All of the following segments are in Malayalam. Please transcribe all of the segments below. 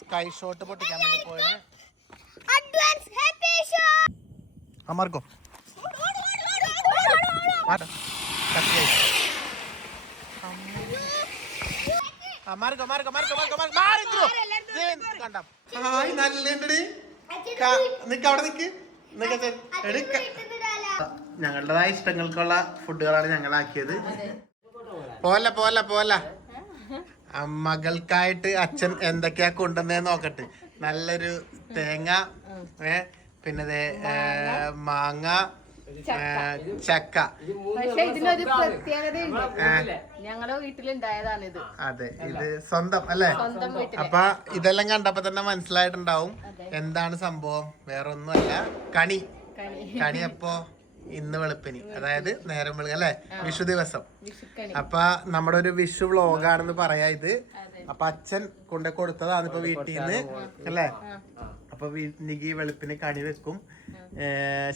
സ്കൈ ഷോട്ട് പൊട്ടിക്കാൻ വേണ്ടി പോയത്. അമാർക്കോ ഞങ്ങളുടേതായ ഇഷ്ടങ്ങൾക്കുള്ള ഫുഡുകളാണ് ഞങ്ങളാക്കിയത്. പോല മകൾക്കായിട്ട് അച്ഛൻ എന്തൊക്കെയാ കൊണ്ടുവന്നേന്ന് നോക്കട്ടെ. നല്ലൊരു തേങ്ങ, പിന്നെ മാങ്ങ, ചക്ക. പക്ഷെ ഇതിനൊരു പ്രത്യേകതയുണ്ട്, ഞങ്ങളുടെ വീട്ടിലുണ്ടായതാണിത്. അതെ, ഇത് സ്വന്തം അല്ലേ? അപ്പൊ ഇതെല്ലാം കണ്ടപ്പോ തന്നെ മനസ്സിലായിട്ടുണ്ടാവും എന്താണ് സംഭവം. വേറെ ഒന്നുമല്ല, കണി. അപ്പൊ ഇന്ന് വെളുപ്പിന്, അതായത് നേരം വെളുപ്പ് അല്ലെ, വിഷു ദിവസം. അപ്പൊ നമ്മുടെ ഒരു വിഷു വ്ളോഗാണെന്ന് പറയാ ഇത്. അപ്പൊ അച്ഛൻ കൊണ്ടു കൊടുത്തതാണ് ഇപ്പൊ വീട്ടിൽ നിന്ന് അല്ലേ. അപ്പൊ നികി വെളുപ്പിന് കണി വെക്കും.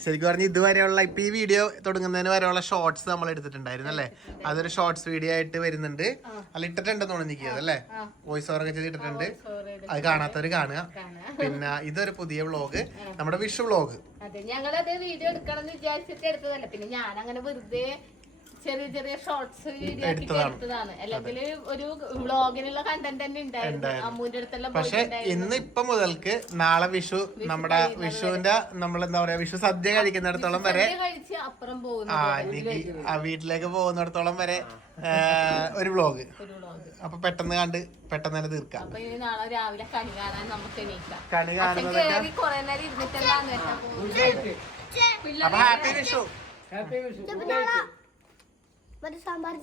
ശരിക്കും പറഞ്ഞ ഇതുവരെയുള്ള ഇപ്പൊ ഈ വീഡിയോ തുടങ്ങുന്നതിന് വരെയുള്ള ഷോർട്സ് നമ്മൾ എടുത്തിട്ടുണ്ടായിരുന്നു അല്ലേ. അതൊരു ഷോർട്സ് വീഡിയോ ആയിട്ട് വരുന്നുണ്ട്. അല്ല, ഇട്ടിട്ടുണ്ടെന്ന് തോന്നുന്നു നികി, അതല്ലേ? വോയിസ് ഓവർ ഒക്കെ ചെയ്തിട്ടുണ്ട്. അത് കാണാത്തവര് കാണുക. പിന്നെ ഇതൊരു പുതിയ വ്ളോഗ്, നമ്മുടെ വിഷു വ്ളോഗ്. അതെ, ഞങ്ങളത് വീഡിയോ എടുക്കണം എന്ന് വിചാരിച്ചിട്ട് എടുത്തതല്ല. പിന്നെ ഞാൻ അങ്ങനെ വെറുതെ ചെറിയ ഷോർട്സ് വീഡിയോ എടുത്തതാണ്. അല്ലെങ്കിൽ ഒരു വ്ളോഗിനുള്ള കണ്ടന്റ് തന്നെ ഉണ്ടായിരുന്നു അമ്മൂന്റെ അടുത്തെല്ലാം. പക്ഷെ ഇപ്പൊ മുതൽക്ക് നാളെ വിഷു, നമ്മുടെ വിഷുവിന്റെ നമ്മളെന്താ പറയാ, വിഷു സദ്യ കഴിക്കുന്നിടത്തോളം വരെ, അപ്പുറം വീട്ടിലേക്ക് പോകുന്നിടത്തോളം വരെ ഒരു വ്ളോഗ്. അപ്പൊ പെട്ടെന്ന് തന്നെ തീർക്കാം. അപ്പൊ ഇനി നാളെ രാവിലെ കണി കാണാൻ നമുക്ക് എണീക്കാം. കണി കാണുന്നത് കൊറേ നേരം ഇരുന്നിട്ടെല്ലാം ഹാപ്പി വിഷു. സാമ്പാറും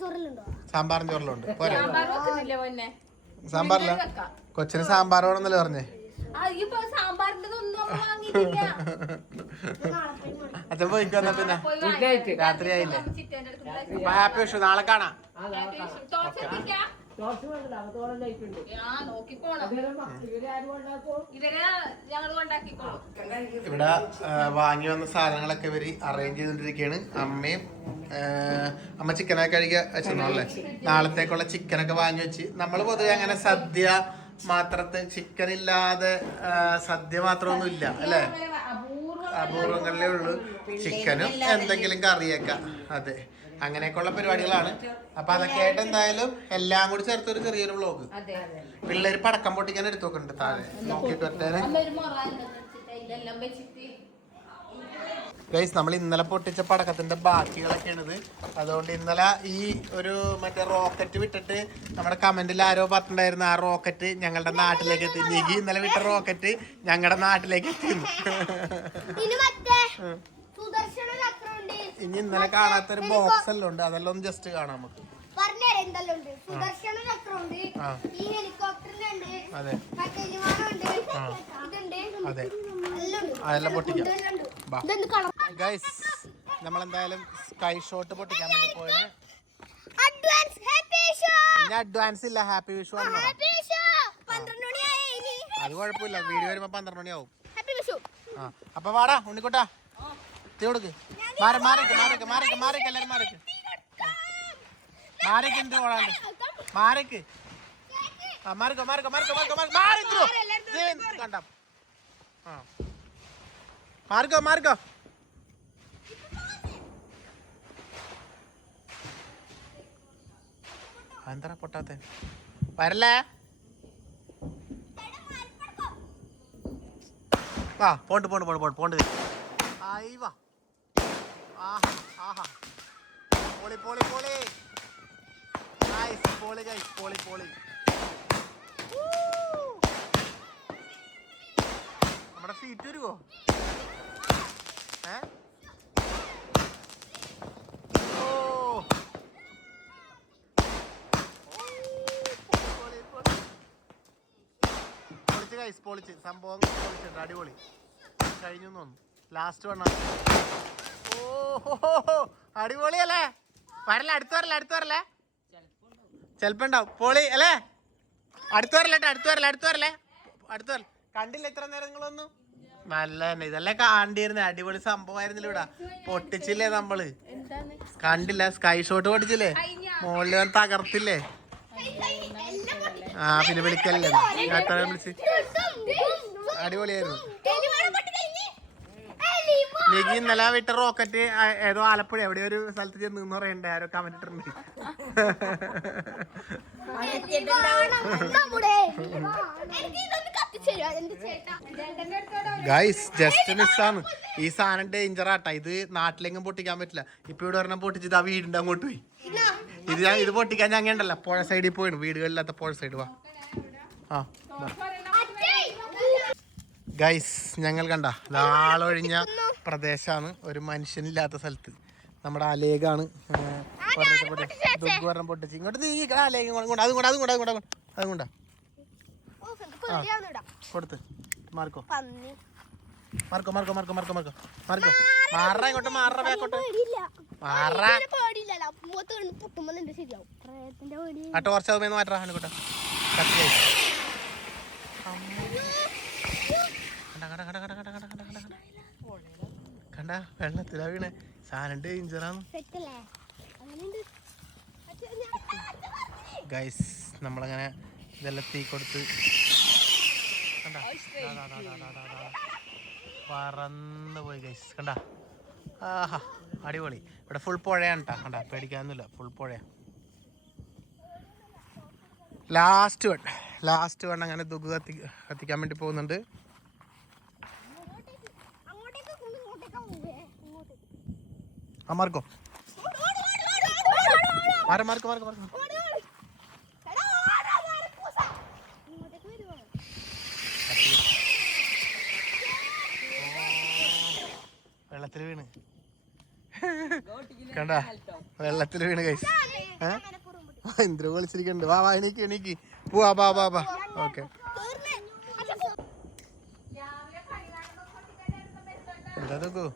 ചോറിലുണ്ട്. പോരാ, സാമ്പാറില്ല. കൊച്ചിന് സാമ്പാർ വേണമെന്നല്ലേ പറഞ്ഞേ? അച്ഛൻ പോയിക്കോ. എന്നാ പിന്നെ രാത്രി ആയില്ലേ. ഹാപ്പി വിഷു. നാളെ കാണാം. ഇവിടെ വാങ്ങി വന്ന സാധനങ്ങളൊക്കെ ഇവര് അറേഞ്ച് ചെയ്തോണ്ടിരിക്കുകയാണ്. അമ്മ ചിക്കനൊക്കെ കഴുകി വെച്ചല്ലേ. നാളത്തേക്കുള്ള ചിക്കനൊക്കെ വാങ്ങി വെച്ച്. നമ്മൾ പൊതുവെ അങ്ങനെ സദ്യ മാത്രത്തെ ചിക്കൻ ഇല്ലാതെ സദ്യ മാത്രമൊന്നും ഇല്ല അല്ലേ. അപൂർവങ്ങളിലേ ഉള്ളൂ ചിക്കനും എന്തെങ്കിലും കറിയൊക്കെ. അതെ, അങ്ങനെയൊക്കെയുള്ള പരിപാടികളാണ്. അപ്പൊ അതൊക്കെ ആയിട്ട് എന്തായാലും എല്ലാം കൂടി ചേർത്തൊരു ചെറിയൊരു വ്ളോഗ്. പിള്ളേര് പടക്കം പൊട്ടിക്കാൻ എടുത്തു നോക്കുന്നുണ്ട് താഴെ, നോക്കിക്കൊട്ടേനെ. ഗൈസ്, നമ്മൾ ഇന്നലെ പൊട്ടിച്ച പടക്കത്തിന്റെ ബാക്കികളൊക്കെയാണിത്. അതുകൊണ്ട് ഇന്നലെ ഈ ഒരു മറ്റേ റോക്കറ്റ് വിട്ടിട്ട് നമ്മുടെ കമന്റിൽ ആരോ പറഞ്ഞിട്ടുണ്ടായിരുന്നു, ആ റോക്കറ്റ് ഞങ്ങളുടെ നാട്ടിലേക്ക് എത്തി. നികി ഇന്നലെ വിട്ട റോക്കറ്റ് ഞങ്ങളുടെ നാട്ടിലേക്ക് എത്തിയിരുന്നു. ഇനി ഇന്നലെ കാണാത്തൊരു ബോക്സ് എല്ലാം ഉണ്ട്, അതെല്ലാം ഒന്ന് ജസ്റ്റ് കാണാം നമുക്ക്. അതെ, അതെ, അതെല്ലാം പൊട്ടിക്കാം. ഗൈസ്, നമ്മളെന്തായാലും സ്കൈ ഷോട്ട് പൊട്ടിക്കാൻ വേണ്ടി പോയത്. ഇനി അഡ്വാൻസ് ഇല്ല, ഹാപ്പി വിഷു ആണ്. അത് കുഴപ്പമില്ല, വീഡിയോ വരുമ്പോ 12 മണിയാവും. അപ്പൊ വാടാ ഉണ്ണിക്കോട്ടാ, തീ കൊടുക്ക്. മാറിക്ക് എല്ലാരും മാറിക്ക് എന്ത് പോടാണ്ട് മാറിക്ക്. കണ്ട മാറിക്കോ. എന്താ പൊട്ടാത്തെ? വരല്ലേ? ആ പോണ്ട്. ആയിവാ. ആഹാ. പോളി. നൈസ്. പോളി. നമ്മുടെ സീറ്റ് വരുവോ? പൊളിച്ച് സംഭവം പൊളിച്ചിട്ടുണ്ട്. അടിപൊളി കഴിഞ്ഞു തോന്നുന്നു. ലാസ്റ്റ് വണ്ണ. ഓഹോ, അടിപൊളിയല്ലേ? അടുത്ത് വരല്ലേ? ചെലപ്പോ ഉണ്ടാവും. പൊളി അല്ലേ? അടുത്ത് വരല്ലേ? കണ്ടില്ല ഇത്ര നേരം നിങ്ങളൊന്നും? നല്ല തന്നെ, ഇതല്ലേ കാണ്ടിരുന്നേ. അടിപൊളി സംഭവമായിരുന്നില്ല. ഇവിടെ പൊട്ടിച്ചില്ലേ നമ്മള്? കണ്ടില്ല? സ്കൈ ഷോട്ട് പൊട്ടിച്ചില്ലേ? മുകളിൽ തകർത്തില്ലേ? ആ പിന്നെ വിളിക്കല്ലേ ഏട്ടാ വിളിച്ച് അടിപൊളിയായിരുന്നു. നികി ഇന്നലെ വിട്ട റോക്കറ്റ് ഏതോ ആലപ്പുഴ എവിടെ ഒരു സ്ഥലത്ത് ചെന്ന് നിന്ന് പറയണ്ടേ ആരോ കമന്റ് ഇട്ടിട്ടുണ്ട്. ഗൈസ് ജസ്റ്റ് മിസ്സാണ്. ഈ സാധനം ഡേഞ്ചർ ആട്ടാ. ഇത് നാട്ടിലെങ്കിലും പൊട്ടിക്കാൻ പറ്റില്ല. ഇപ്പൊ ഇവിടെ ഒരെണ്ണം പൊട്ടിച്ചിട്ട് ആ വീടിന്റെ അങ്ങോട്ട് പോയി. ഇത് പൊട്ടിക്കാൻ ഞങ്ങൾ ഉണ്ടല്ലോ പുഴ സൈഡിൽ പോയിണ്. വീടുകളില്ലാത്ത പുഴ സൈഡ് വാ. ആ ഗൈസ് ഞങ്ങൾ കണ്ട ആളൊഴിഞ്ഞ പ്രദേശമാണ്, ഒരു മനുഷ്യനില്ലാത്ത സ്ഥലത്ത്. നമ്മുടെ അലേഖാണ് ദുഃഖം പൊട്ടിച്ച് ഇങ്ങോട്ട് നീങ്ങിക്കട അലേഖ അതും കൊണ്ടാ കൊടുത്ത് മാർക്കോ മാറ ഇങ്ങോട്ട് മാറ ബാക്കോട്ട് മാറ ആ ടോർച്ച് അതുമേന്ന് മാറ്റാ ഹണിക്കോട്ടെ. കണ്ട വെള്ളത്തിലാ വീണേ. സാധനം ഡേഞ്ചറാണ് ഗൈസ്. നമ്മളങ്ങനെ ഇതെല്ലാം തീ കൊടുത്ത് കണ്ട പറന്ന് പോയി ഗൈസ്. കണ്ട ആഹാ അടിപൊളി. ഇവിടെ ഫുൾ പുഴയാണ് കേട്ടോ. കണ്ട പേടിക്കാനൊന്നുമില്ല, ഫുൾ പുഴയാ. ലാസ്റ്റ് വൺ അങ്ങനെ ദുഃഖ കത്തിക്കാൻ വേണ്ടി പോകുന്നുണ്ട്. മാർക്കോ വെള്ളത്തിൽ വീണ് കണ്ട വെള്ളത്തിൽ വീണ് കൈസ്. ഇന്ദ്ര വിളിച്ചിരിക്കണ്ട്. വാ എണീക്ക് പോവാ ബാ. ഓക്കെ എന്താ നോക്കൂ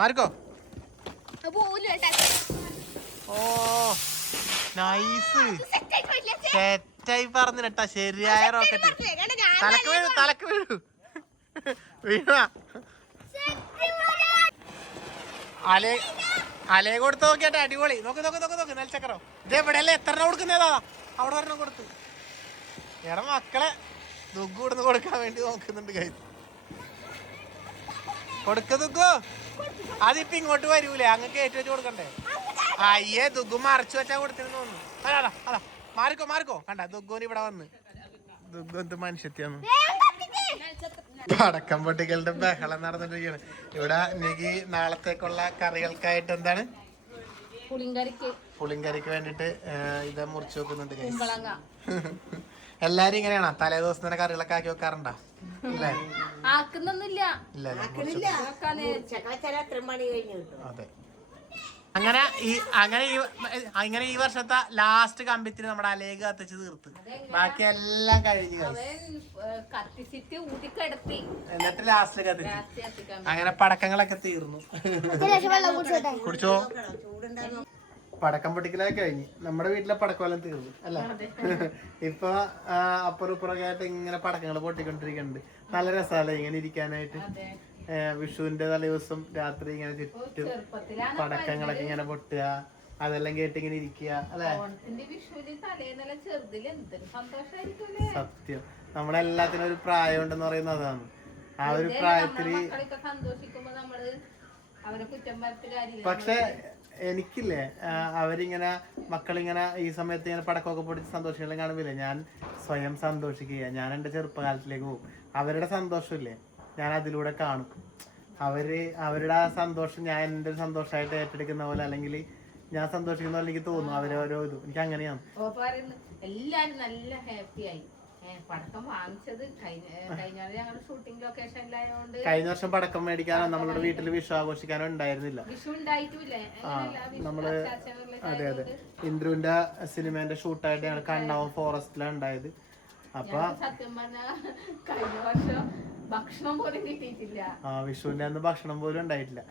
മാർക്കോ. ഓ നൈസ് സെറ്റായി പറഞ്ഞിട്ടാ. ശരിയായ റോക്കറ്റ്. തലക്ക് വീഴു വീണ അലേ കൊടുത്ത് നോക്കിയാട്ടെ. അടിപൊളി. നോക്ക് നെൽച്ചക്കറോ. ഇത് എവിടെയല്ലേ എത്ര കൊടുക്കുന്നതാ. അവിടെ ഒരെണ്ണം കൊടുത്ത് വേറെ മക്കളെ ദുഃഖ കൊടുന്ന് കൊടുക്കാൻ വേണ്ടി നോക്കുന്നുണ്ട് കൈ. ദുഃഖു അതിപ്പോ ഇങ്ങോട്ട് വരൂലേ, അങ്ങ് കയറ്റി വെച്ച് കൊടുക്കണ്ടേ. അയ്യേ ദുഃഖു മറച്ചു വെച്ചാ കൊടുത്തിരുന്നു തോന്നുന്നു. അതാ മാർക്കോ കണ്ട ദുഃഖുവിന് ഇവിടെ വന്ന്. ദുഃഖു എന്ത് മനുഷ്യത്തെയാണ്. പടക്കം പൊട്ടികളുടെ ബഹളം നടന്നിട്ടിരിക്കുകയാണ് ഇവിടെ. എനിക്ക് നാളത്തേക്കുള്ള കറികൾക്കായിട്ട് എന്താണ് പുളിങ്കറിക്ക് വേണ്ടിട്ട് ഇത് മുറിച്ച് വെക്കുന്നുണ്ട്. എല്ലാരും ഇങ്ങനെയാണോ തലേ ദിവസം തന്നെ കറികളൊക്കെ ആക്കി വെക്കാറുണ്ടോ? അതെ. അങ്ങനെ ഈ വർഷത്തെ ലാസ്റ്റ് കമ്പിത്തിന് നമ്മുടെ അലേഖ കത്തിച്ച് തീർത്ത് ബാക്കി എല്ലാം കഴിഞ്ഞു. എന്നിട്ട് ലാസ്റ്റ് കത്തിച്ച് അങ്ങനെ പടക്കങ്ങളൊക്കെ തീർന്നു. കുടിച്ചോ. പടക്കം പൊട്ടിക്കലൊക്കെ കഴിഞ്ഞ് നമ്മുടെ വീട്ടിലെ പടക്കമെല്ലാം തീർന്നു അല്ല. ഇപ്പൊ അപ്പുറം ഇപ്പുറമൊക്കെ ആയിട്ട് ഇങ്ങനെ പടക്കങ്ങൾ പൊട്ടിക്കൊണ്ടിരിക്കുന്നുണ്ട്. നല്ല രസമല്ലേ ഇങ്ങനെ ഇരിക്കാനായിട്ട്. വിഷുവിന്റെ തലേദിവസം രാത്രി ഇങ്ങനെ ചുറ്റും പടക്കങ്ങളൊക്കെ ഇങ്ങനെ പൊട്ടുക, അതെല്ലാം കേട്ട് ഇങ്ങനെ ഇരിക്കുക അല്ലെ. സത്യം നമ്മളെല്ലാത്തിനും ഒരു പ്രായം ഉണ്ടെന്ന് പറയുന്നത് അതാണ്. ആ ഒരു പ്രായത്തില് പക്ഷെ എനിക്കില്ലേ അവരിങ്ങനെ മക്കളിങ്ങനെ ഈ സമയത്ത് ഇങ്ങനെ പടക്കമൊക്കെ പൊടിച്ച് സന്തോഷികളെ കാണുമ്പില്ലേ ഞാൻ സ്വയം സന്തോഷിക്കുക. ഞാൻ എൻ്റെ ചെറുപ്പകാലത്തിലേക്ക് പോകും. അവരുടെ സന്തോഷമില്ലേ ഞാൻ അതിലൂടെ കാണും. അവരുടെ ആ സന്തോഷം ഞാൻ എൻ്റെ സന്തോഷമായിട്ട് ഏറ്റെടുക്കുന്ന പോലെ, അല്ലെങ്കിൽ ഞാൻ സന്തോഷിക്കുന്ന പോലെ എനിക്ക് തോന്നും. അവരോരോ ഇതും എനിക്ക് അങ്ങനെയാണ്. എല്ലാരും നല്ല ഹാപ്പിയായി. പടക്കം വാങ്ങിച്ചത് കഴിഞ്ഞ വർഷം പടക്കം മേടിക്കാനോ നമ്മളുടെ വീട്ടിൽ വിഷു ആഘോഷിക്കാനോ ഉണ്ടായിരുന്നില്ല. നമ്മള് അതെ ഇന്ദ്രുവിന്റെ സിനിമേന്റെ ഷൂട്ടായിട്ട് ഞങ്ങൾ കണ്ണാവും ഫോറസ്റ്റിലാണ് ഉണ്ടായത്. അപ്പൊ സത്യം പറഞ്ഞ കഴിഞ്ഞ വർഷം ഭക്ഷണം പോലും കിട്ടിയിട്ടില്ല. വിഷുവിന്റെ അന്ന് ഭക്ഷണം പോലും ഉണ്ടായിട്ടില്ല.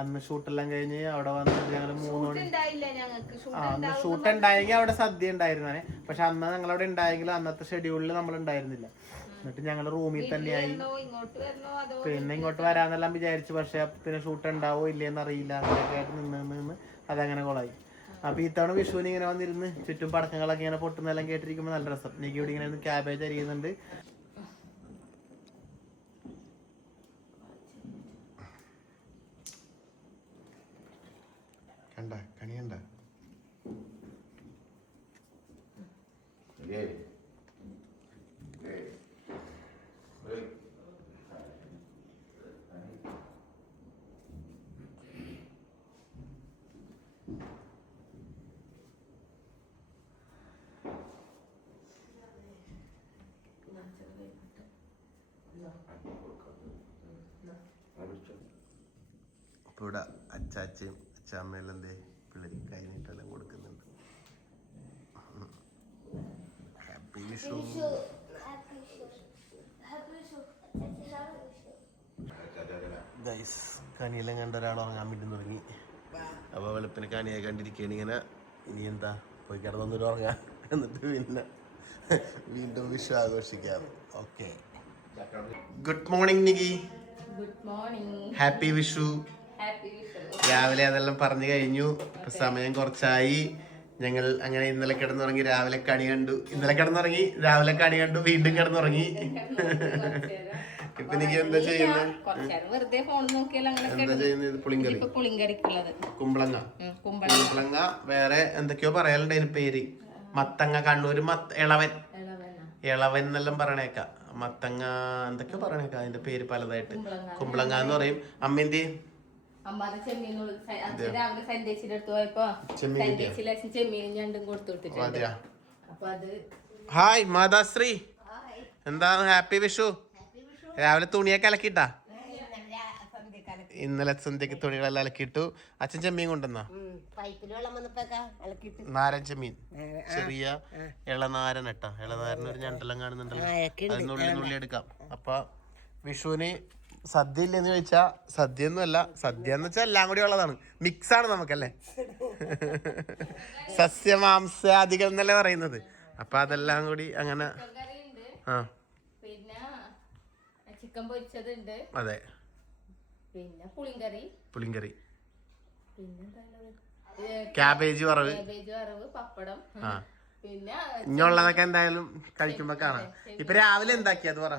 അന്ന് ഷൂട്ടെല്ലാം കഴിഞ്ഞ് അവിടെ വന്നിട്ട് ഞങ്ങള് 3 മണി അന്ന് ഷൂട്ട് ഉണ്ടായെങ്കിൽ അവിടെ സദ്യ ഉണ്ടായിരുന്നേ. പക്ഷെ അന്ന് ഞങ്ങളവിടെ ഉണ്ടായെങ്കിലും അന്നത്തെ ഷെഡ്യൂളിൽ നമ്മൾ ഉണ്ടായിരുന്നില്ല. എന്നിട്ട് ഞങ്ങൾ റൂമിൽ തന്നെയായി. പിന്നെ ഇങ്ങോട്ട് വരാന്നെല്ലാം വിചാരിച്ചു. പക്ഷെ പിന്നെ ഷൂട്ട് ഉണ്ടാവോ ഇല്ലേന്ന് അറിയില്ല. അങ്ങനെയൊക്കെ ആയിട്ട് നിന്ന് അതങ്ങനെ കൊളായി. അപ്പൊ ഇത്തവണ വിഷുവിന് ഇങ്ങനെ വന്നിരുന്ന് ചുറ്റും പടക്കങ്ങളൊക്കെ ഇങ്ങനെ പൊട്ടുന്നെല്ലാം കേട്ടിരിക്കുമ്പോ നല്ല രസം. എനിക്ക് ഇവിടെ ഇങ്ങനെ ക്യാബേജ് അരിയുന്നുണ്ട്. കണ്ട കണി കണ്ട അപ്പൊ ഇവിടെ അച്ചാച്ചയും അച്ചാമ്മയെല്ലാം എന്തേ പിള്ളേർ കൈനീട്ടെല്ലാം കൊടുക്കുന്നുണ്ട്. ഹാപ്പി വിഷു. ഗൈസ് കനിയെല്ലാം കണ്ട ഒരാൾ ഉറങ്ങാൻ വേണ്ടി തുടങ്ങി. അപ്പോൾ വെളുപ്പിന് കനിയെ കണ്ടിരിക്കുകയാണ് ഇങ്ങനെ. ഇനി എന്താ പോയി കിടന്നൊന്നൊരു ഉറങ്ങാം, എന്നിട്ട് പിന്നെ വീണ്ടും വിഷു ആഘോഷിക്കാം. Okay, good morning Niki. Good morning. Happy Vishu. രാവിലെ അതെല്ലാം പറഞ്ഞു കഴിഞ്ഞു. ഇപ്പൊ സമയം കുറച്ചായി. ഞങ്ങൾ അങ്ങനെ ഇന്നലെ കിടന്നുറങ്ങി, രാവിലെ കണി കണ്ടു. ഇന്നലെ കിടന്നുറങ്ങി, രാവിലെ കണി കണ്ടു, വീണ്ടും കിടന്നുറങ്ങി. ഇപ്പൊ എനിക്ക് എന്താ ചെയ്യുന്നത്? എന്താ ചെയ്യുന്നത്? പുളിങ്കറി, കുമ്പളങ്ങ. കുമ്പളങ്ങ വേറെ എന്തൊക്കെയോ പറയാറുണ്ട് അതിന് പേര്. മത്തങ്ങ, കണ്ണൂര് ഇളവൻ എന്നെല്ലാം പറയണേക്കാം. മത്തങ്ങ എന്തൊക്കെയോ പറയണേക്കാം, അതിന്റെ പേര് പലതായിട്ട്. കുമ്പളങ്ങ എന്ന് പറയും. അമ്മേന്റെ ഹായ് മാതാശ്രീ, എന്താ ഹാപ്പി വിഷു. രാവിലെ തുണിയൊക്കെ അലക്കിട്ടാ? ഇന്നലെ സന്ധ്യക്ക് തുണികളെല്ലാം അലക്കിയിട്ടു. അച്ഛൻ ചെമ്മീൻ കൊണ്ടുവന്നാ? നാരൻ ചെമ്മീൻ, ചെറിയ ഇളനാരൻ ഇട്ടാ. ഇളനാരൻ ഒരു ഞണ്ടെല്ലാം കാണുന്നുണ്ടല്ലോ, അത് നുള്ളി എടുക്കാം. അപ്പൊ വിഷുവിന് സദ്യ ഇല്ലെന്ന് ചോദിച്ചാ സദ്യ ഒന്നും അല്ല. സദ്യ എന്ന് വെച്ചാൽ എല്ലാം കൂടി ഉള്ളതാണ്, മിക്സ് ആണ് നമുക്കല്ലേ. സസ്യമാംസാദികൾ എന്നല്ലേ പറയുന്നത്. അപ്പൊ അതെല്ലാം കൂടി അങ്ങനെ. ആ, ചിക്കൻ പൊരിച്ചതുണ്ട്. അതെ, പിന്നെ പുളിങ്കറി, ക്യാബേജ് വറവ്, പപ്പടം. പിന്നെ ഇനിയുള്ളതൊക്കെ എന്തായാലും കഴിക്കുമ്പോ കാണാം. ഇപ്പൊ രാവിലെ എന്താക്കി അത് പറ.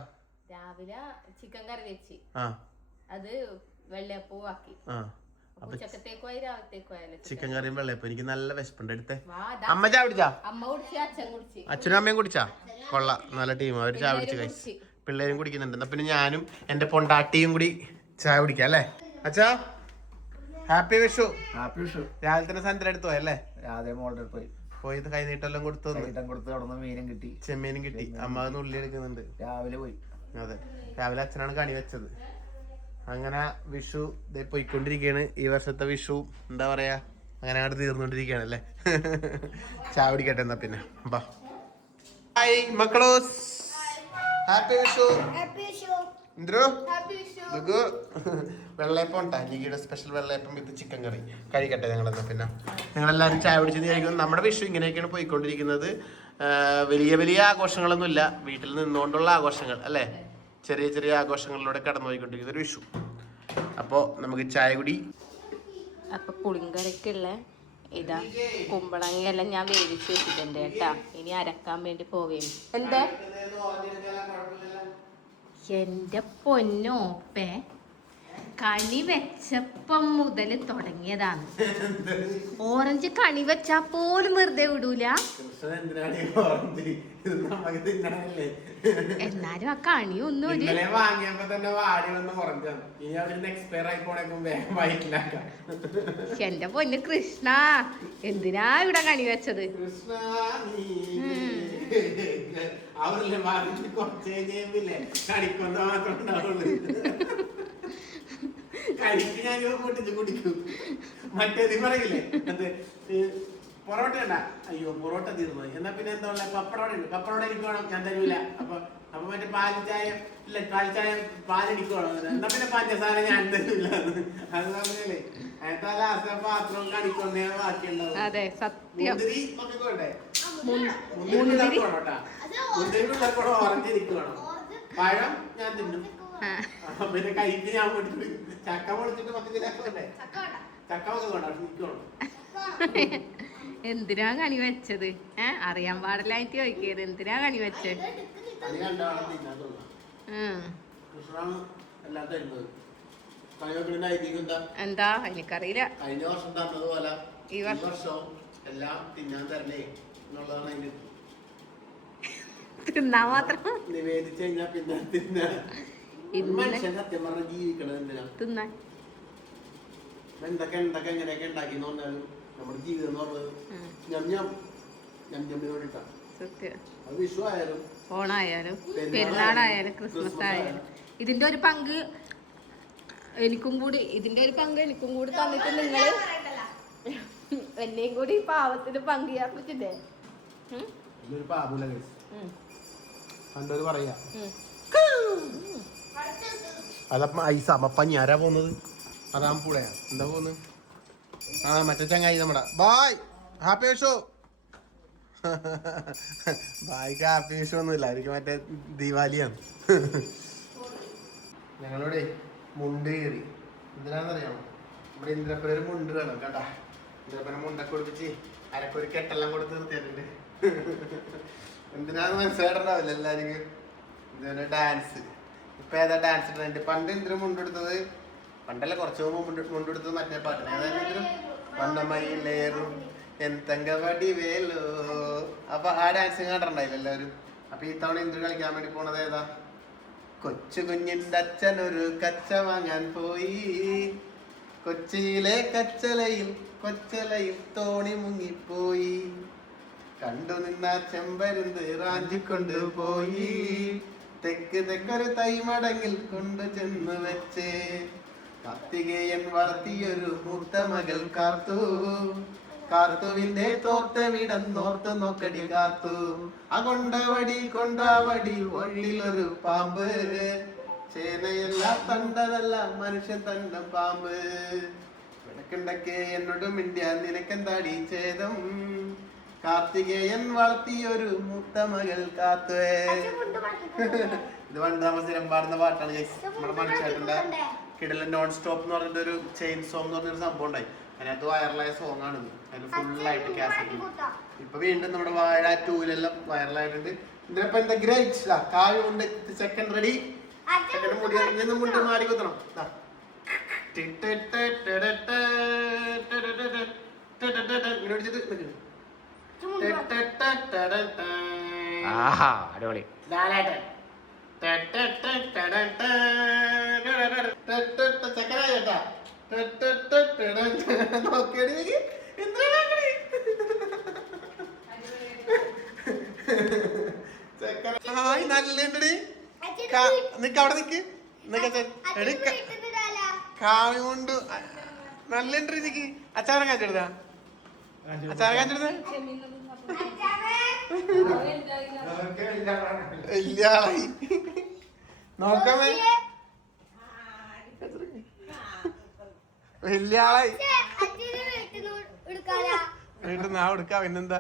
രാവിലെ ചിക്കൻ കറി വെച്ച് അത് വെള്ളയപ്പവും ആക്കി. ചിക്കൻ കറിയും വെള്ളയപ്പം. എനിക്ക് നല്ല വിശപ്പുണ്ട്. എടുത്തേ. അമ്മ ചായ കുടിച്ചാ? അച്ഛനും അമ്മയും കുടിച്ചാ? കൊള്ളാം, നല്ല ടീം. അവര് ചായ കുടിച്ച് കഴിച്ചു. പിള്ളേരും കുടിക്കുന്നുണ്ട്. എന്നാ പിന്നെ ഞാനും എന്റെ പൊണ്ടാട്ടിയും കൂടി ചായ കുടിക്കാം അല്ലേ അച്ഛാ? ഹാപ്പി വിഷു. ഹാപ്പി വിഷു. രാവിലെ തന്നെ സന്ധ്യ എടുത്തു പോയല്ലേ? രാവിലെ മോളുടെ പോയി കൈനീട്ടെല്ലാം കൊടുത്തു. മീനും കിട്ടി, ചെമ്മീനും കിട്ടി. അമ്മ ഉള്ളി എടുക്കുന്നുണ്ട്. രാവിലെ പോയി. അതെ, രാവിലെ അച്ഛനാണ് കണി വെച്ചത്. അങ്ങനെ വിഷു പോയിക്കൊണ്ടിരിക്കുകയാണ്. ഈ വർഷത്തെ വിഷു എന്താ പറയാ, അങ്ങനെ അങ്ങോട്ട് തീർന്നുകൊണ്ടിരിക്കുകയാണ് അല്ലേ. ചായ കുടിക്കട്ടെ എന്നാ പിന്നെ. ഹായ് മക്കളോസ്, ഹാപ്പി വിഷു. വെള്ളയപ്പം ഉണ്ടാ, നികിയുടെ സ്പെഷ്യൽ വെള്ളയപ്പം വിത്ത് ചിക്കൻ കറി. കഴിക്കട്ടെ ഞങ്ങളെന്നാ പിന്നെ. ഞങ്ങളെല്ലാവരും ചായ കുടിച്ചെന്ന് കഴിക്കുന്നു. നമ്മുടെ വിഷു ഇങ്ങനെയൊക്കെയാണ് പോയിക്കൊണ്ടിരിക്കുന്നത്. വലിയ വലിയ ആഘോഷങ്ങളൊന്നുമില്ല, വീട്ടിൽ നിന്നുകൊണ്ടുള്ള ആഘോഷങ്ങൾ അല്ലേ. ചെറിയ ചെറിയ ആഘോഷങ്ങളിലൂടെ കടന്നു പോയിക്കൊണ്ടിരിക്കുന്ന ഒരു വിഷു. അപ്പോൾ നമുക്ക് ചായ കുടി. അപ്പോൾ പുളിങ്കറിക്കുള്ള ഇതാ കുമ്പളങ്ങയെല്ലാം ഞാൻ വേവിച്ച് വെച്ചിട്ടുണ്ട് കേട്ടാ. ഇനി അരക്കാൻ വേണ്ടി പോവേം. എന്താ എൻ്റെ പൊന്നോപ്പേ, കണി വെച്ചപ്പം മുതൽ തുടങ്ങിയതാണ്. ഓറഞ്ച് കണി വെച്ചാ പോലും വെറുതെ വിടൂല. എന്നാലും ആ കണി ഒന്നും ഒരു എന്റെ പൊന്ന് കൃഷ്ണ, എന്തിനാ ഇവിടെ കണി വെച്ചത്? കുടിക്കും. മറ്റേത് പറയില്ലേ, പൊറോട്ട ഉണ്ടാ? അയ്യോ പൊറോട്ട തീർന്നു. എന്നാ പിന്നെ എന്താ ഉള്ള പപ്പടോടെ ഉണ്ട്. പപ്പടോടെ എനിക്ക് വേണം, ഞാൻ തരൂല. അപ്പൊ മറ്റേ പാൽച്ചായ ഇല്ല, പാൽച്ചായ പാലെനിക്ക് വേണം. എന്നാ പിന്നെ പഞ്ചസാര ഞാൻ തരൂല. അത് പറഞ്ഞല്ലേ പാത്രം കണിക്കൊണ്ടേ ബാക്കിയുണ്ടാവും. അതെ സത്യം. മുന്തിരി മക്കൾക്ക് വേണ്ടേ? മുന്തിരി പിള്ളേർക്കൂടെ ഓറഞ്ച് എനിക്ക് വേണം. പഴം ഞാൻ തിന്നും. പിന്നെ കഴിക്ക് ഞാൻ പോയിട്ട് ചക്ക പൊളിച്ചിട്ട് മൊത്തത്തിലാക്കണ്ടേ? ചക്ക ഒക്കെ വേണ്ട, എനിക്ക് വേണം. എന്തിനാ കണി വെച്ചത്? അറിയാൻ പാടില്ലായിട്ട് ചോദിക്കരുത്. എന്തിനാ കണി വെച്ചത്? എന്താ എനിക്കറിയില്ല. കഴിഞ്ഞ വർഷം തന്നതുപോലെ ഈ വർഷവും എല്ലാം തിന്നാൻ തരണേ എന്നുള്ളതാണ്. തിന്നാ മാത്രം നിവേദിച്ചു കഴിഞ്ഞാ പിന്നെ സത്യം പറഞ്ഞ ജീവിക്കണത് എന്തിനാ? തിന്നാൻ എന്തൊക്കെ എങ്ങനെയൊക്കെ ഉണ്ടാക്കി പറഞ്ഞാലും നമ്മുടെ ജീവിതം എന്ന് പറഞ്ഞത് ഞമ്മിനോടിട്ടാണ്. സത്യം. അത് വിഷു ആയാലും ഓണായാലും പെരുന്നാളായാലും ക്രിസ്മസ് ആയാലും ഇതിന്റെ ഒരു പങ്ക് എനിക്കും കൂടി തന്നിട്ട് നിങ്ങള് എന്നെയും കൂടി പാവത്തിന് പങ്ക് ചേർപ്പിച്ചിട്ടേ. ഇതൊരു പാപൂല കേസ് കണ്ടൊരു പറയാ. അതപ്പ ഐസ അമ്മപ്പഞ്ഞി ആരാ പോകുന്നത്? അതാം പൂടയാ എന്താ പോകുന്നത്? മറ്റേ ചങ്ങായി നമ്മുടെ ബായ് ഹാപ്പി വിഷു. ബായ്ക്ക് ഹാപ്പി വിഷു ഒന്നുമില്ല, എനിക്ക് മറ്റേ ദീപാവലിയാണ്. ഞങ്ങളോടെ മുണ്ട് കയറി എന്തിനാന്നറിയാമോ? നമ്മുടെ ഇന്ദ്രപ്പന ഒരു മുണ്ട് വേണം കേട്ടാ. ഇന്ദ്രപ്പന മുണ്ടൊക്കെ കൊടുപ്പിച്ച് അരക്കൊരു കെട്ടെല്ലാം കൊടുത്ത് നിർത്തിയിട്ടുണ്ട്. എന്തിനാന്ന് മനസ്സിലായിട്ടുണ്ടാവില്ല എല്ലാവർക്കും. ഇതുപോലെ ഡാൻസ് ഇപ്പൊ ഏതാ ഡാൻസ് ട്രെൻഡ്? പണ്ട് ഇന്ദ്രൻ മുണ്ടെടുത്തത്, പണ്ടല്ല കുറച്ച് മുമ്പ് മുണ്ടെടുത്തത് മറ്റേ പാട്ടിന് ഏതായാലും വന്നമയിലേറും എന്തങ്കവടി വേലോ. അപ്പൊ ആ ഡാൻസ് കണ്ടിട്ടുണ്ടായില്ല എല്ലാവരും. അപ്പൊ ഈ തവണ ഇന്ദ്രൻ കളിക്കാൻ വേണ്ടി പോണത് ഏതാ? കൊച്ചു കുഞ്ഞിന്റെ അച്ഛനൊരു കച്ച വാങ്ങാൻ പോയി. കൊച്ചിയിലെ കൊച്ചലയിൽ തോണി മുങ്ങിപ്പോയി. കണ്ടു നിന്ന ചെമ്പരുന്ന് റാഞ്ചിക്കൊണ്ടുപോയി. തെക്കൊരു തൈമടങ്ങിൽ കൊണ്ടു ചെന്ന് വെച്ച്. കാർത്തികേയൻ വളർത്തിയൊരു മൂത്ത മകൾ കാർത്തുവിന്റെ തോർത്തവിടന്നോർത്ത് നോക്കടി കാർത്തു. ആ കൊണ്ടാവടി വഴിയിലൊരു പാമ്പ്. ചേനയല്ല തണ്ടതല്ല മനുഷ്യൻ തണ്ട പാമ്പ്. വിടക്കുണ്ടക്കെ എന്നോട് മിണ്ടിയ നിനക്കെന്താടി ഛേദം? കാർത്തികേയൻ വളർത്തിയൊരു മൂത്ത മകൾ കാത്തുവേ. ഇത് പണ്ട് നമ്മൾ സ്ഥിരം പാടുന്ന പാട്ടാണ്. നമ്മുടെ മണിച്ചേട്ടന്റെ കിടലൻ നോൺ സ്റ്റോപ്പ് എന്ന് പറഞ്ഞിട്ട് ഒരു ചെയിൻ സോങ് എന്ന് പറഞ്ഞൊരു സംഭവം ഉണ്ടായി. അതിനകത്ത് വൈറലായ സോങ് ആണ്. അതിന് ഫുള്ളായിട്ട് കാസറ്റ്. ഇപ്പൊ വീണ്ടും നമ്മുടെ വാഴ 2-ലെല്ലാം വൈറലായിട്ടുണ്ട്. ഇതിനിപ്പോ എന്താ ഗ്രേറ്റ് കായ് കൊണ്ട് സെക്കൻഡ് റെഡി. സെക്കൻഡ് മുടി മുണ്ട് മാറി കുത്തണം. അടിപൊളി. ചെക്കനായിട്ടാ നോക്കിയടി ഹായ് നല്ലുണ്ടടി. നിക്ക് അവിടെ നിക്ക് കാവി കൊണ്ട് നല്ലുണ്ട്. നിക്ക് അച്ചാരം കാച്ചെടുത്താ ഇല്ലായി നോക്കമേ വലിയ ആളായി. വീട്ടിൽ നാ എടുക്കാം. പിന്നെന്താ?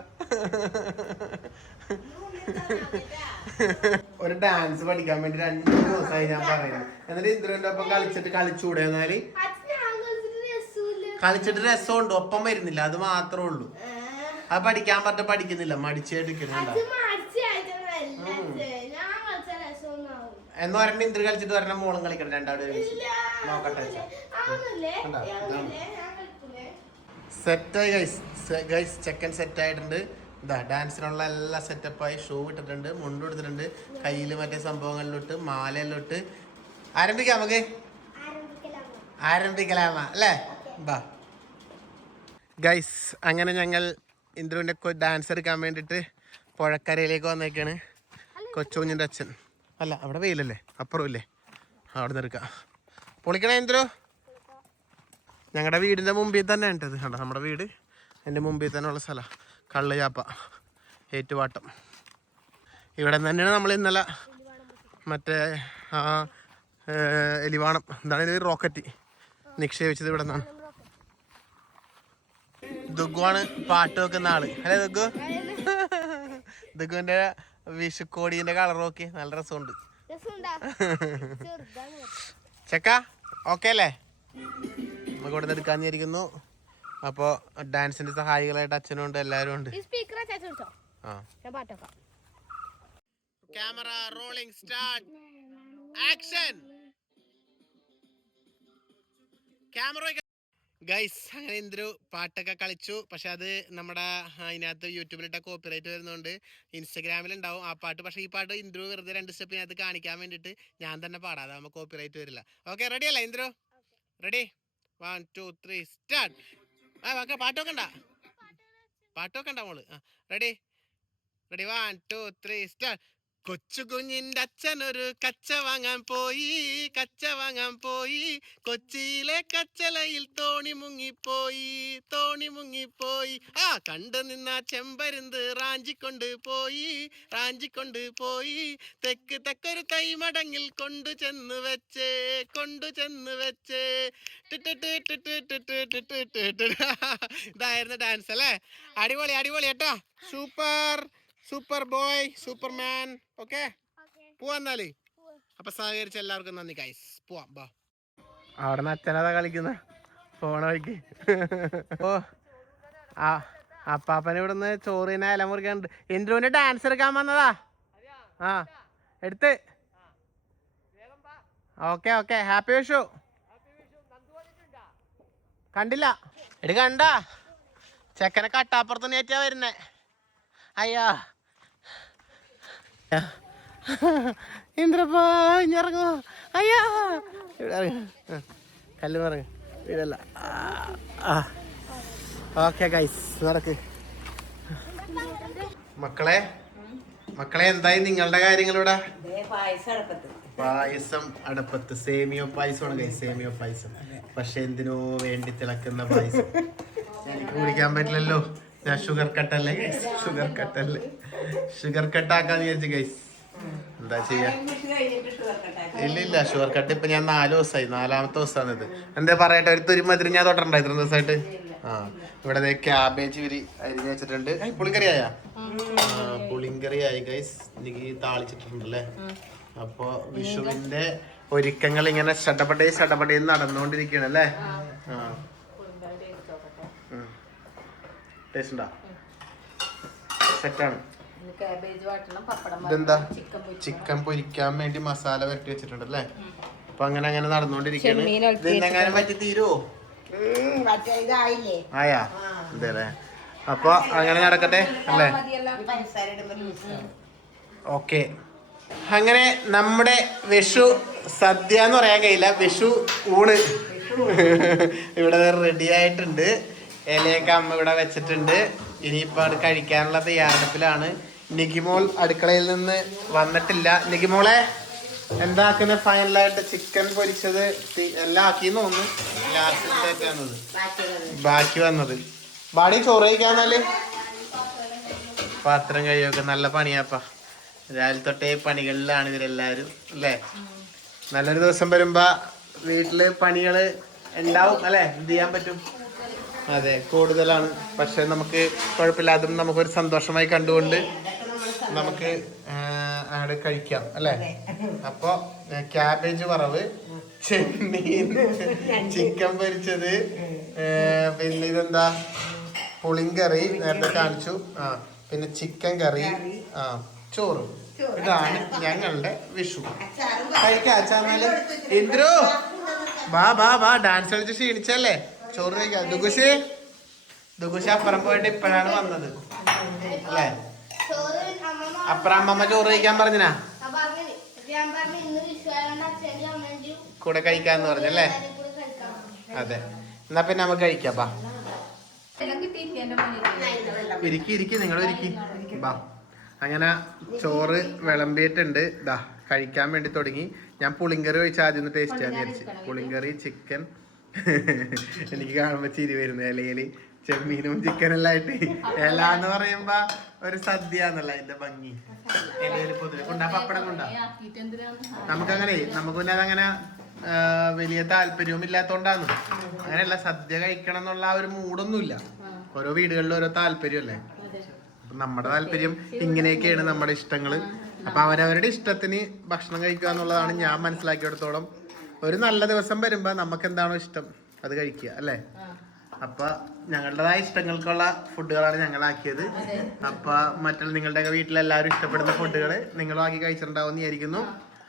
ഒരു ഡാൻസ് പഠിക്കാൻ വേണ്ടി 2 ദിവസമായി ഞാൻ പറയുന്നത്. എന്നിട്ട് ഇന്ദ്രന്റെ ഒപ്പം കളിച്ചൂടെ? എന്നാല് കളിച്ചിട്ട് രസമുണ്ട്, ഒപ്പം വരുന്നില്ല, അത് മാത്രമേ ഉള്ളൂ. അത് പഠിക്കാൻ പഠിക്കുന്നില്ല, മടിച്ചെടുക്കണ. എന്ന് പറയുമ്പോ ഇന്ദ്ര കളിച്ചിട്ട് പറഞ്ഞ മോളും കളിക്കണം. രണ്ടാവിടെ നോക്കട്ടെ. സെറ്റായി ഗൈസ്. ചെക്കൻ സെറ്റായിട്ടുണ്ട്. ഇതാ ഡാൻസിനുള്ള എല്ലാ സെറ്റപ്പായി. ഷൂ ഇട്ടിട്ടുണ്ട്, മുണ്ട് എടുത്തിട്ടുണ്ട്, കയ്യിൽ മറ്റേ സംഭവങ്ങളിലോട്ട് മാലയെല്ലാം ഇട്ട് ആരംഭിക്കാം. നമുക്ക് ആരംഭിക്കലാമ അല്ലേ? ബാ ഗൈസ്. അങ്ങനെ ഞങ്ങൾ ഇന്ദ്രുവിൻ്റെ ഡാൻസ് എടുക്കാൻ വേണ്ടിയിട്ട് പുഴക്കരയിലേക്ക് വന്നേക്കാണ്. കൊച്ചുകുഞ്ഞിൻ്റെ അച്ഛൻ അല്ല, അവിടെ വെയിലല്ലേ, അപ്പുറം ഇല്ലേ, അവിടെ നിന്ന് എടുക്കാം. പൊളിക്കണേ ഇന്ദ്രു. ഞങ്ങളുടെ വീടിൻ്റെ മുമ്പിൽ തന്നെ ഉണ്ടത് കണ്ടോ. നമ്മുടെ വീട് എൻ്റെ മുമ്പിൽ തന്നെ ഉള്ള സ്ഥലം കള്ളുചാപ്പ ഏറ്റുവാട്ടം. ഇവിടെ തന്നെയാണ് നമ്മൾ ഇന്നലെ മറ്റേ എലിവാണം എന്താണ് ഇത് റോക്കറ്റ് നിക്ഷേപിച്ചത് ഇവിടെ നിന്നാണ്. ദുഗുവാണ് പാട്ട് വെക്കുന്ന ആള് അല്ലേ? ദുഗുവിന്റെ വിഷുക്കോടീന്റെ കളർ നോക്കി നല്ല രസമുണ്ട്. ചെക്ക ഓക്കെ അല്ലേ? നമുക്ക് ഇവിടെ നിന്ന് എടുക്കാന്നിരിക്കുന്നു. അപ്പൊ ഡാൻസിന്റെ സഹായികളായിട്ട് അച്ഛനും ഉണ്ട്, എല്ലാരും ഉണ്ട്. Camera rolling start action camera. Guys അങ്ങനെ ഇന്ദ്രു പാട്ടൊക്കെ കളിച്ചു. പക്ഷെ അത് നമ്മുടെ അതിനകത്ത് യൂട്യൂബിലിട്ട കോപ്പിറൈറ്റ് വരുന്നതുകൊണ്ട് ഇൻസ്റ്റഗ്രാമിലുണ്ടാവും ആ പാട്ട്. പക്ഷെ ഈ പാട്ട് ഇന്ദ്രു വെറുതെ 2 സ്റ്റെപ്പിനകത്ത് കാണിക്കാൻ വേണ്ടിയിട്ട് ഞാൻ തന്നെ പാടാം, അതാകുമ്പോൾ കോപ്പിറൈറ്റ് വരില്ല. ഓക്കെ, റെഡി അല്ലേ ഇന്ദ്രു? Ready, 1 2 3 start. പാട്ടൊക്കെ ഉണ്ടാ മോള്. Ready ready 1 2 3 start. കൊച്ചു കുഞ്ഞിൻ്റെ അച്ഛനൊരു കച്ച വാങ്ങാൻ പോയി, കൊച്ചിയിലെ കച്ചലയിൽ തോണി മുങ്ങിപ്പോയി. ആ കണ്ടു നിന്ന ചെമ്പരുന്ത് റാഞ്ചിക്കൊണ്ട് പോയി, തെക്കൊരു കൈമടങ്ങിൽ കൊണ്ടു ചെന്ന് വെച്ചേ. ഇതായിരുന്നു ഡാൻസ് അല്ലേ? അടിപൊളി കേട്ടോ. Super boy, Superman. ഓക്കെ, പോവാന്നാല്. അപ്പൊ സഹകരിച്ച എല്ലാവർക്കും നന്ദി ഗൈസ്. പോവാം, ബാ. അവിടെ നിന്ന് അച്ഛനതാ കളിക്കുന്ന ഫോണ വഴിക്ക്. ഓ അപ്പാപ്പന ഇവിടുന്ന് ചോറിനെ ഇല മുറിക്കാനുണ്ട്. ഇന്ദ്രുവിന്റെ ഡാൻസ് എടുക്കാൻ വന്നതാ. ആ എടുത്ത്. Okay happy Vishu. കണ്ടില്ല എടി, കണ്ടാ ചെക്കനെ കട്ടാപ്പുറത്ത് നേറ്റാ വരുന്നേ. അയ്യാ ഇന്ദ്രപ്പോ ഇറങ്ങോ. അയ്യാ ഇവിടെ കല്ല് മറങ്ങ വീടല്ല. ഓക്കെ ഗൈസ്, നടക്ക്. മക്കളെ എന്തായി നിങ്ങളുടെ കാര്യങ്ങളിവിടെ? പായസം അടുപ്പത്ത്. സേമിയോ പായസമാണ് ഗൈസ്, സേമിയോ പായസം. പക്ഷെ എന്തിനോ വേണ്ടി തിളക്കുന്ന പായസം. എനിക്ക് കുടിക്കാൻ പറ്റില്ലല്ലോ, ഞാൻ ഷുഗർ കട്ടല്ലേ. ഷുഗർ കട്ടാക്കാന്ന് വിചാരിച്ചു ഗൈസ്. എന്താ ചെയ്യാ? ഇല്ല, ഷുഗർ കട്ട് ഇപ്പൊ ഞാൻ 4 ദിവസമായി, 4ാമത്തെ ദിവസമാണ് ഇത്. എന്താ പറയട്ടെ, ഒരു തുരിമധുരം ഞാൻ തൊട്ടണ്ട ഇത്ര ദിവസമായിട്ട്. ഇവിടെ ക്യാബേജ് അരിഞ്ഞ് വെച്ചിട്ടുണ്ട്. പുളിങ്കറിയായ പുളിങ്കറിയായി ഗൈസ്. എനിക്ക് താളിച്ചിട്ടുണ്ടല്ലേ. അപ്പൊ വിഷുവിന്റെ ഒരുക്കങ്ങൾ ഇങ്ങനെ ചട്ടപ്പട്ടേ നടന്നുകൊണ്ടിരിക്കുകയാണ് അല്ലേ? ടേസ്റ്റ് ഉണ്ടോ? സെറ്റാണ്. ഇതെന്താ? ചിക്കൻ പൊരിക്കാൻ വേണ്ടി മസാല വരട്ടി വെച്ചിട്ടുണ്ട് അല്ലേ? അപ്പൊ അങ്ങനെ നടന്നുകൊണ്ടിരിക്കുകയാണ്. ഇതെങ്ങാനും പറ്റി തീരുവോ? ആയാ അതെ. അപ്പൊ അങ്ങനെ നടക്കട്ടെ അല്ലേ? ഓക്കെ, അങ്ങനെ നമ്മുടെ വിഷു സദ്യ എന്ന് പറയാൻ കഴിയില്ല, വിഷു ഊണ് ഇവിടെ റെഡി ആയിട്ടുണ്ട്. ഇലയൊക്കെ അമ്മ ഇവിടെ വെച്ചിട്ടുണ്ട്. ഇനിയിപ്പോ അത് കഴിക്കാനുള്ള തയ്യാറെടുപ്പിലാണ്. നികിമോൾ അടുക്കളയിൽ നിന്ന് വന്നിട്ടില്ല. നികിമോളെ എന്താക്കുന്ന? ഫൈനലായിട്ട് ചിക്കൻ പൊരിച്ചത് എല്ലാം ആക്കിന്ന് തോന്നുന്നു. ലാസ്റ്റ് ബാക്കി വന്നത്. ബാടി ചോറ് കഴിക്കാന്നാല് പാത്രം കഴിയൊക്കെ നല്ല പണിയാപ്പാ. രാവിലെ തൊട്ടേ പണികളിലാണ് ഇവരെല്ലാരും അല്ലേ? നല്ലൊരു ദിവസം വരുമ്പോ വീട്ടില് പണികള് ഉണ്ടാവും അല്ലെ? എന്ത് ചെയ്യാൻ പറ്റും? അതെ, കൂടുതലാണ്. പക്ഷെ നമുക്ക് കുഴപ്പമില്ല, അതും നമുക്കൊരു സന്തോഷമായി കണ്ടുകൊണ്ട് നമുക്ക് അങ്ങോട്ട് കഴിക്കാം അല്ലേ? അപ്പൊ ക്യാബേജ് വറവ്, ചെമ്മീൻ, ചിക്കൻ പൊരിച്ചത്, പിന്നെ ഇതെന്താ പുളിങ്കറി നേരത്തെ കാണിച്ചു. പിന്നെ ചിക്കൻ കറി, ചോറ്. ഇതാണ് ഞങ്ങളുടെ വിഷു. കഴിക്കാച്ചാല് ഇന്ദ്രു ബാ ഡാൻസ് കളിച്ച് ക്ഷീണിച്ചല്ലേ? ചോറ് കഴിക്കാം. ദുഗുശി അപ്പുറം പോയിട്ട് ഇപ്പോഴാണ് വന്നത് അല്ലേ? അപ്പുറം അമ്മമ്മ ചോറ് കഴിക്കാൻ പറഞ്ഞാ കൂടെ കഴിക്കാന്ന് പറഞ്ഞല്ലേ? അതെ, എന്നാ പിന്നെ നമുക്ക് കഴിക്കാപ്പാ. ഇരിക്കി നിങ്ങൾ ഇരിക്കി ബാ. അങ്ങനെ ചോറ് വിളമ്പിയിട്ടുണ്ട്. ഇതാ കഴിക്കാൻ വേണ്ടി തുടങ്ങി. ഞാൻ പുളിങ്കറി ഒഴിച്ച് ആദ്യം ഒന്ന് ടേസ്റ്റ് ചെയ്യാൻ വിചാരിച്ചു. പുളിങ്കറി, ചിക്കൻ. എനിക്ക് കാണുമ്പോ ചിരി വരുന്നു. ഇലയില് ചെമ്മീനും ചിക്കനെല്ലാം ആയിട്ട്. ഇല എന്ന് പറയുമ്പോ ഒരു സദ്യ എന്നല്ല അതിന്റെ ഭംഗി. ഇലയില് പൊതുവെ കൊണ്ടാ പപ്പടം കൊണ്ടാ. നമുക്കങ്ങനെ പിന്നെ അതങ്ങനെ വലിയ താല്പര്യവും ഇല്ലാത്തോണ്ടാണ്. അങ്ങനെയല്ല, സദ്യ കഴിക്കണം എന്നുള്ള ആ ഒരു മൂടൊന്നുമില്ല. ഓരോ വീടുകളിലും ഓരോ താല്പര്യമല്ലേ? അപ്പൊ നമ്മുടെ താല്പര്യം ഇങ്ങനെയൊക്കെയാണ്, നമ്മുടെ ഇഷ്ടങ്ങള്. അപ്പൊ അവരവരുടെ ഇഷ്ടത്തിന് ഭക്ഷണം കഴിക്കുക എന്നുള്ളതാണ് ഞാൻ മനസ്സിലാക്കിയെടുത്തോളം. ഒരു നല്ല ദിവസം വരുമ്പോ നമുക്ക് എന്താണോ ഇഷ്ടം അത് കഴിക്കുക അല്ലേ? അപ്പൊ ഞങ്ങളുടേതായ ഇഷ്ടങ്ങൾക്കുള്ള ഫുഡുകളാണ് ഞങ്ങളാക്കിയത്. അപ്പൊ മറ്റുള്ള നിങ്ങളുടെയൊക്കെ വീട്ടിലെല്ലാവരും ഇഷ്ടപ്പെടുന്ന ഫുഡുകൾ നിങ്ങളും ആക്കി കഴിച്ചിട്ടുണ്ടാവും വിചാരിക്കുന്നു.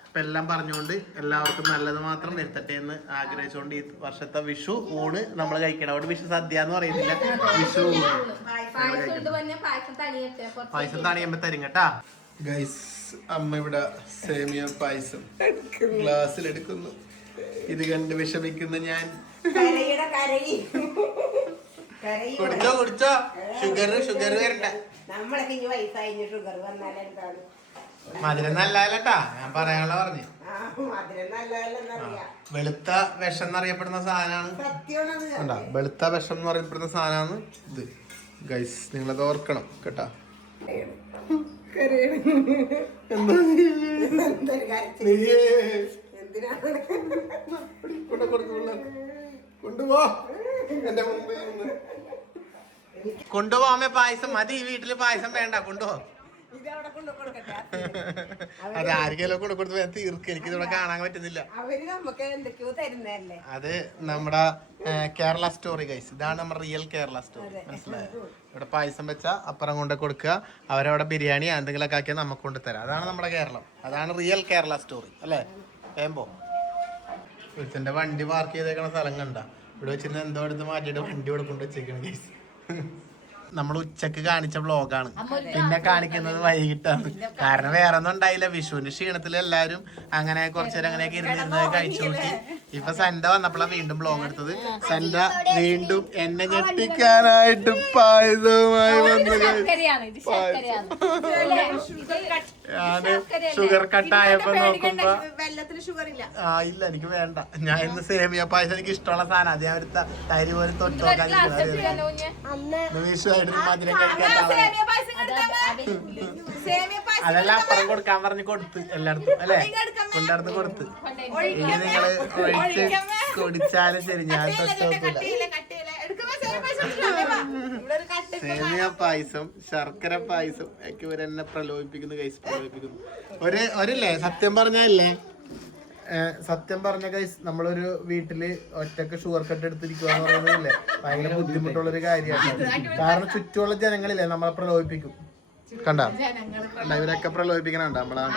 അപ്പൊ എല്ലാം പറഞ്ഞുകൊണ്ട് എല്ലാവർക്കും നല്ലത് മാത്രം വരുത്തട്ടെ എന്ന് ആഗ്രഹിച്ചുകൊണ്ട് ഈ വർഷത്തെ വിഷു ഊണ് നമ്മൾ കഴിക്കണം. അവിടെ വിഷു സദ്യ എന്ന് പറയുന്നില്ല, വിഷു ഊണ്. പായസം തണിയുമ്പോ തരും കേട്ടാ ഗൈസ്. അമ്മ ഇവിടെ സേമിയ പായസം ഗ്ലാസ്സിലെടുക്കുന്നു. ഇത് കണ്ട് വിഷമിക്കുന്ന ഞാൻ. കുടിച്ചോ കുടിച്ചോ, ഷുഗർ വരണ്ട. നമ്മളൊക്കെ ഇനി വയസ്സായി ഷുഗർ വന്നാലെന്താണ്? മധുരം നല്ലതല്ലട്ടാ, ഞാൻ പറയാനുള്ള പറഞ്ഞു. മധുരം നല്ലതല്ലെന്നറിയാം. വെളുത്ത വിഷം എന്നറിയപ്പെടുന്ന സാധനമാണ്. കണ്ടാ, വെളുത്ത വിഷം എന്ന് പറയപ്പെടുന്ന സാധനമാണ് ഇത് ഗൈസ്. നിങ്ങളത് ഓർക്കണം കേട്ടാ. കൊണ്ടുപോകാമേ പായസം മതി. ഈ വീട്ടില് പായസം വേണ്ട, കൊണ്ടുപോ. അത് ആർക്കെങ്കിലും കൂടെ കൊടുത്ത് തീർക്കും. എനിക്ക് ഇവിടെ കാണാൻ പറ്റുന്നില്ല. അത് നമ്മുടെ കേരള സ്റ്റോറി ഗൈസ്. ഇതാണ് നമ്മുടെ റിയൽ കേരള സ്റ്റോറി, മനസ്സിലായോ? ഇവിടെ പായസം വെച്ചാ അപ്പുറം കൊണ്ട് കൊടുക്കുക, അവരവിടെ ബിരിയാണി എന്തെങ്കിലുമൊക്കെ ആക്കിയാൽ നമുക്ക് കൊണ്ട് തരാം. അതാണ് നമ്മുടെ കേരളം, അതാണ് റിയൽ കേരള സ്റ്റോറി അല്ലേ? ഏമ്പോ വിളിച്ചെന്റെ വണ്ടി പാർക്ക് ചെയ്തേക്കണ സ്ഥലം കണ്ട. ഇവിടെ വെച്ചിരുന്ന് എന്തോ എടുത്ത് മാറ്റിയിട്ട് വണ്ടി ഇവിടെ കൊണ്ട് വെച്ചേക്കണം ഗൈസ്. നമ്മൾ ഉച്ചക്ക് കാണിച്ച വ്ളോഗാണ്, പിന്നെ കാണിക്കുന്നത് വൈകിട്ടാണ്. കാരണം വേറെ ഒന്നും ഉണ്ടായില്ല. വിഷുവിന്റെ ക്ഷീണത്തിൽ എല്ലാരും അങ്ങനെ കുറച്ചേരം അങ്ങനെയൊക്കെ ഇരുന്ന് കഴിച്ചു കൂട്ടി. ഇപ്പൊ സന്റ വന്നപ്പോഴാണ് വീണ്ടും വ്ളോഗ് എടുത്തത്. സന്റ വീണ്ടും എന്നെ ഞെട്ടിക്കാനായിട്ട് പായസവുമായി വന്നു. ഷുഗർ കട്ടായപ്പോ നോക്കുമ്പോ ആ ഇല്ല, എനിക്ക് വേണ്ട. ഞാൻ ഇന്ന് സേമിയ പായസം എനിക്ക് ഇഷ്ടമുള്ള സാധനം. അത് ഞാൻ ഒരു തരി പോലും തൊട്ട് നോക്കാൻ വിഷുവായിട്ട് മധുരം കഴിക്കാൻ. അതെല്ലാം അപ്പുറം കൊടുക്കാൻ പറഞ്ഞ് കൊടുത്ത് എല്ലായിടത്തും അല്ലെ, കൊണ്ടടുത്ത് കൊടുത്ത്. ഇനി നിങ്ങള് ഒഴിച്ച് കുടിച്ചാലും ശരി, ഞാൻ തൊട്ട് നോക്കൂല. സേമിയ പായസം, ശർക്കര പായസം ഒക്കെ ഇവരെന്നെ പ്രലോഭിപ്പിക്കുന്നു ഗൈസ്, പ്രലോഭിപ്പിക്കുന്നു. ഒരില്ലേ സത്യം പറഞ്ഞല്ലേ, സത്യം പറഞ്ഞ ഗൈസ്, നമ്മളൊരു വീട്ടില് ഒറ്റക്ക് ഷുഗർ കട്ട് എടുത്തിരിക്കുക എന്ന് പറയുന്നതില്ലേ ഭയങ്കര ബുദ്ധിമുട്ടുള്ളൊരു കാര്യമാണ്. കാരണം ചുറ്റുമുള്ള ജനങ്ങളില്ലേ നമ്മളെ പ്രലോഭിപ്പിക്കും. കണ്ട ഇവരൊക്കെ പ്രലോഭിപ്പിക്കണുണ്ട് നമ്മളാണ്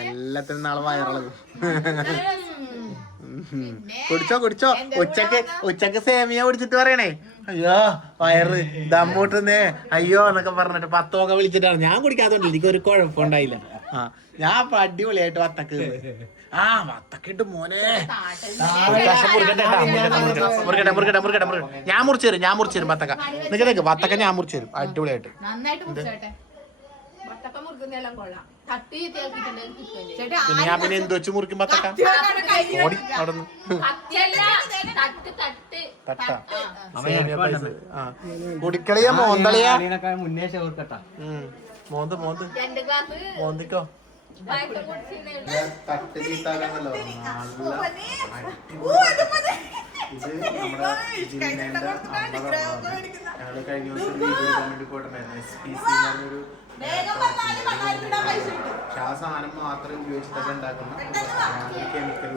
എല്ലാത്തിനും നാളെ വയറിളകും. കുടിച്ചോ കുടിച്ചോ. ഉച്ചക്ക് സേമിയ കുടിച്ചിട്ട് പറയണേ അയ്യോ വയറ് ദമ്മൂട്ടുന്നേ അയ്യോ എന്നൊക്കെ പറഞ്ഞിട്ട് 10 ഒക്കെ വിളിച്ചിട്ടാണ്. ഞാൻ കുടിക്കാത്തോണ്ട് എനിക്ക് ഒരു കുഴപ്പമുണ്ടായില്ല. ആ ഞാൻ ഇപ്പൊ അടിപൊളിയായിട്ട് വത്തക്ക് വത്തക്കിട്ട് മോനെ. മുറിക്കട്ടെ ഞാൻ മുറിച്ചു തരും വത്തക്ക. നിനക്ക് വത്തക്ക ഞാൻ മുറിച്ചു തരും അടിപൊളിയായിട്ട്. പിന്നെ ഞാൻ പിന്നെ എന്ത് വെച്ച് മുറിക്കും വത്തക്ക? ഓടി നടന്നു കുടിക്കളിയാ മോന്തളിയാ മോന്തിക്കോ. തട്ട് ചീത്താകാന്നല്ലോ. ഞങ്ങള് കഴിഞ്ഞ ദിവസം വീഡിയോ എടുക്കാൻ വേണ്ടി പോയിട്ടുണ്ടായിരുന്നു. SPC എന്നൊരു പക്ഷെ ആ സാധനം മാത്രം ഉപയോഗിച്ചിട്ടൊക്കെ ഉണ്ടാക്കുന്ന കെമിക്കലും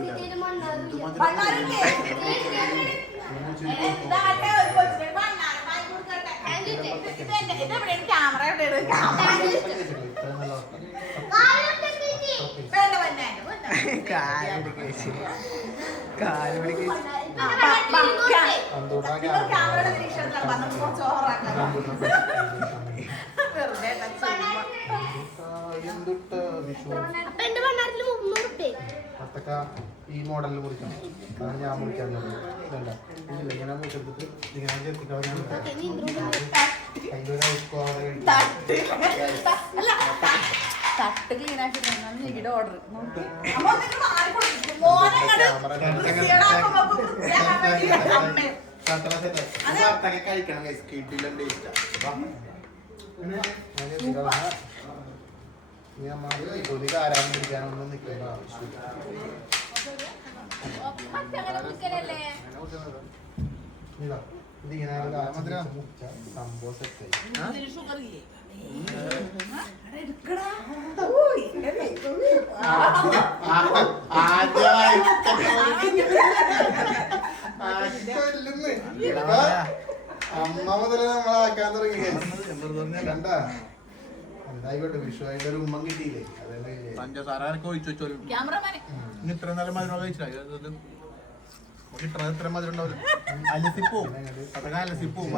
ഈ മോഡലിൽ മുറിക്കണം. അതാണ് ഞാൻ മുറിക്കാൻ ഇതല്ല ഇങ്ങനെ മുറിച്ചെടുത്തിട്ട് ഇങ്ങനെ കഴിക്കണം. കിട്ടിയില്ല ആരാധന പിടിക്കാനൊന്നും നിൽക്കേണ്ട ആവശ്യമില്ല. സംഭവം സെറ്റായി. ആദ്യമായി ആയിക്കോട്ടെ വിഷുവായിട്ട് ഒരു ഉമ്മ കിട്ടിയില്ലേ അതല്ലേ പഞ്ചസാര ഒഴിച്ചു വെച്ചോലും ക്യാമറമാനെ ഇനി ഇത്ര നല്ല മധുരം കഴിച്ചില്ല കിട്ടണ ഇത്ര മധുരം ഉണ്ടാവില്ല അലസിപ്പോവും അതൊക്കെ അലസിപ്പോവും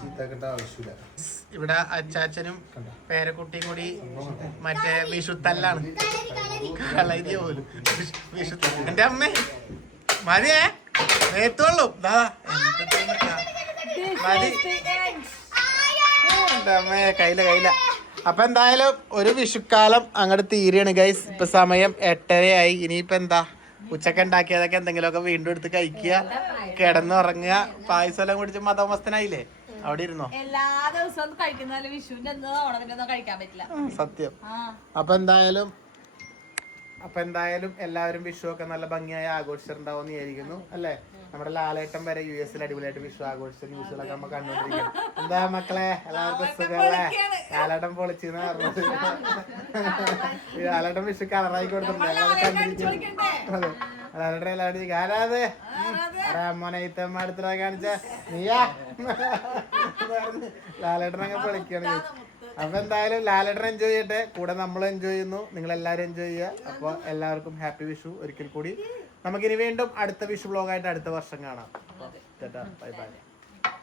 ചീത്താക്കേണ്ട ആവശ്യമില്ല. ഇവിടെ അച്ചാച്ചനും പേരക്കുട്ടിയും കൂടി മറ്റേ വിഷുത്തല്ലാണ് കളരി പോലും വിഷു. എന്റെ അമ്മേ മതിയേ നേത്തുള്ളൂ മതി എന്റെ അമ്മേ കയ്യില. അപ്പൊ എന്തായാലും ഒരു വിഷുക്കാലം അങ്ങോട്ട് തീരെയാണ് ഗൈസ്. ഇപ്പൊ സമയം 8:30 ഇനിയിപ്പോ എന്താ ഉച്ചക്ക് ഉണ്ടാക്കിയതൊക്കെ എന്തെങ്കിലുമൊക്കെ വീണ്ടും എടുത്ത് കഴിക്കുക, കിടന്നുറങ്ങുക. പായസം എല്ലാം കുടിച്ച് മതമസ്തനായില്ലേ? അവിടെ ഇരുന്നോ? എല്ലാ ദിവസവും കഴിക്കുന്ന വിഷുവിന്റെ ഓണത്തിന്റെ കഴിക്കാൻ പറ്റില്ല. സത്യം. അപ്പൊ എന്തായാലും എല്ലാവരും വിഷു ഒക്കെ നല്ല ഭംഗിയായി ആഘോഷിച്ചിട്ടുണ്ടാവും വിചാരിക്കുന്നു അല്ലേ? നമ്മുടെ ലാലേട്ടൻ വരെ US അടിപൊളിയായിട്ട് വിഷു ആഘോഷിച്ച ന്യൂസുകളൊക്കെ നമ്മ കണ്ടോണ്ടിരിക്കും. എന്താ മക്കളെ എല്ലാവർക്കും സുഖല്ലേ? ലാലേട്ടൻ പൊളിച്ചെന്ന് പറഞ്ഞത്. ലാലേട്ടൻ വിഷു കളറായി കൊടുത്തിട്ടുണ്ട്. ലാലേട്ടൻ എല്ലാവരും ആരാത് മോനൈത്തമ്മ അടുത്ത കാണിച്ച നീയാ ലാലേട്ടനങ്ങ് പൊളിക്കാണ്. അപ്പൊ എന്തായാലും ലാലേട്ടൻ എൻജോയ് ചെയ്യട്ടെ, കൂടെ നമ്മൾ എൻജോയ് ചെയ്യുന്നു, നിങ്ങൾ എല്ലാവരും എൻജോയ് ചെയ്യുക. അപ്പോൾ എല്ലാവർക്കും ഹാപ്പി വിഷു ഒരിക്കൽ കൂടി. നമുക്കിനി വീണ്ടും അടുത്ത വിഷു വ്ലോഗായിട്ട് അടുത്ത വർഷം കാണാം. Bye bye.